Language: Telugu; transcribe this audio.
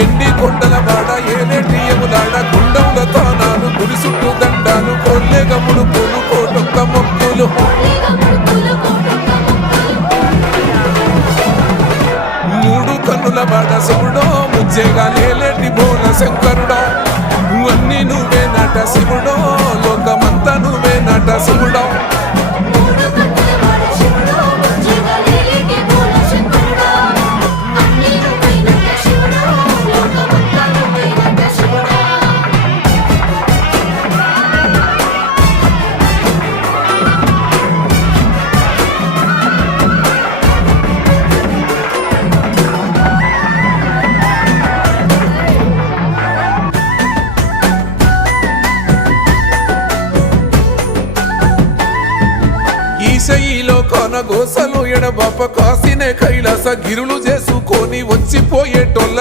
ఎండి కొండల వాడ ఏలేటియములాడ గుండముల తానాలు గుడి చుట్టూ దండాలు కొల్లేగముడు పూలు కోటొక్క మొక్కులు మూడు కన్నుల వాడ శివుడో ముజ్జేగా లేలేటి బోల శంకరుడో అన్ని నువ్వే నట శివుడో లోకమంతా నువ్వే నట శివుడో ఈశయిలో కొనగోసలు ఎడబాప కాసినే కైలాస గిరులు చేసుకొని వచ్చిపోయేటోళ్ళ